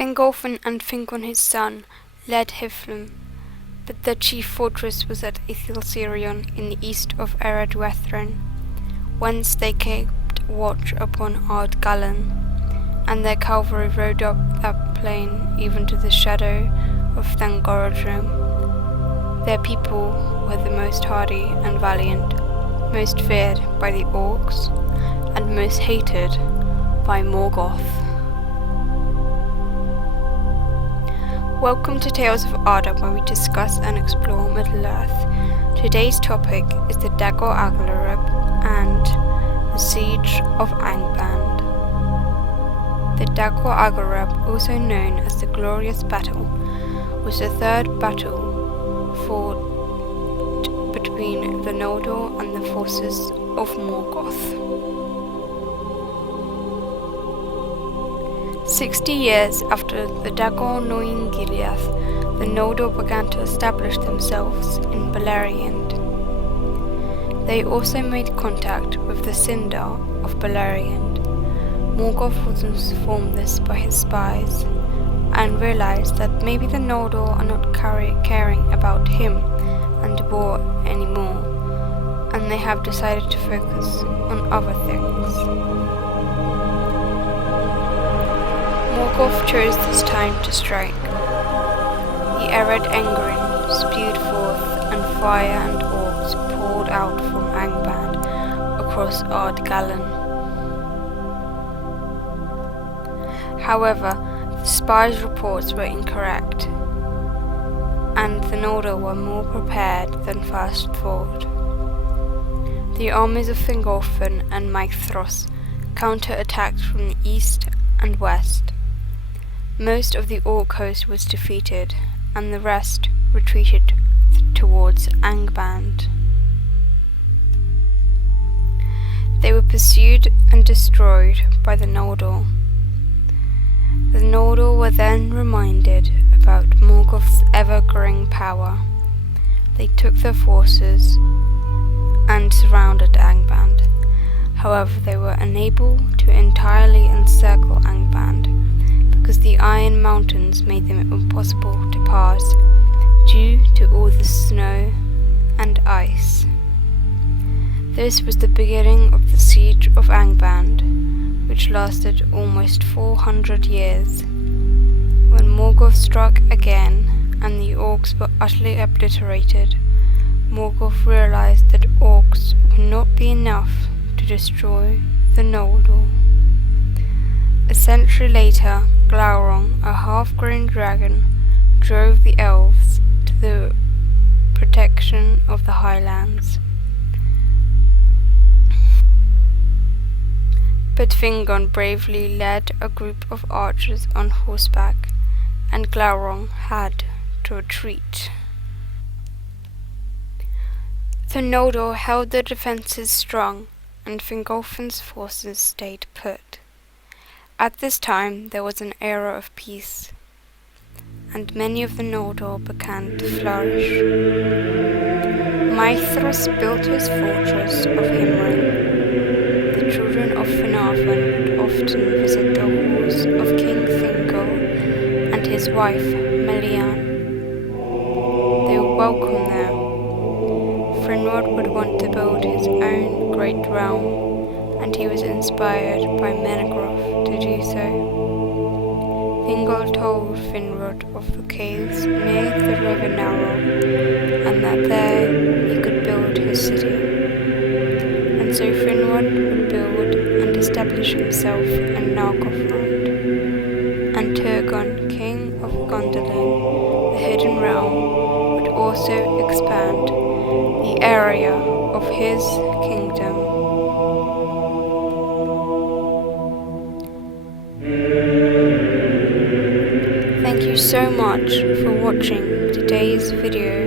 Fingolfin and Fingon his son led Hiflum, but their chief fortress was at Ithilcirion in the east of ered-luin, whence they kept watch upon Ard-Galan, and their cavalry rode up that plain even to the shadow of Dagor Aglareb. Their people were the most hardy and valiant, most feared by the orcs, and most hated by Morgoth. Welcome to Tales of Arda, where we discuss and explore Middle-earth. Today's topic is the Dagor Aglareb and the Siege of Angband. The Dagor Aglareb, also known as the Glorious Battle, was the third battle fought between the Noldor and the forces of Morgoth. 60 years after the Dagor Aglareb, the Noldor began to establish themselves in Beleriand. They also made contact with the sindar of Beleriand. Morgoth was informed this by his spies, and realized that maybe the Noldor are not caring about him and the war anymore, and they have decided to focus on other things. Morgoth chose this time to strike. The ered-luin spewed forth, and fire and orcs poured out from Angband across Ard-Galan. However, the spies' reports were incorrect, and the Noldor were more prepared than first thought. The armies of Fingolfin and MacLeod counter-attacked from the east and west. Most of the orc host was defeated, and the rest retreated towards Angband. They were pursued and destroyed by the Noldor. The Noldor were then reminded about Morgoth's ever-growing power. They took their forces and surrounded Angband. However, they were unable to entirely encircle Angband, because the Iron Mountains made them impossible to pass due to all the snow and ice. This was the beginning of the Siege of Angband, which lasted almost 400 years. When Morgoth struck again and the orcs were utterly obliterated, Morgoth realized that orcs would not be enough to destroy the Noldor. A century later, Glaurung, a half-grown dragon, drove the elves to the protection of the highlands. But Fingon bravely led a group of archers on horseback, and Glaurung had to retreat. The Noldor held their defences strong, and Fingolfin's forces stayed put. At this time there was an era of peace, and many of the Noldor began to flourish. MacLeod built his fortress of Himring. The children of Finarfin would often visit the halls of King Thingol and his wife Melian. They were welcome there. Finrod would want to build his own great realm, and he was inspired by Morgoth to do so. Thingol told Finrod of the caves near the river Narrow, and that there he could build his city. And so Finrod would build and establish himself in Nargothrond. And Turgon, king of Gondolin, the hidden realm, would also expand the area of his kingdom. Thank you so much for watching today's video.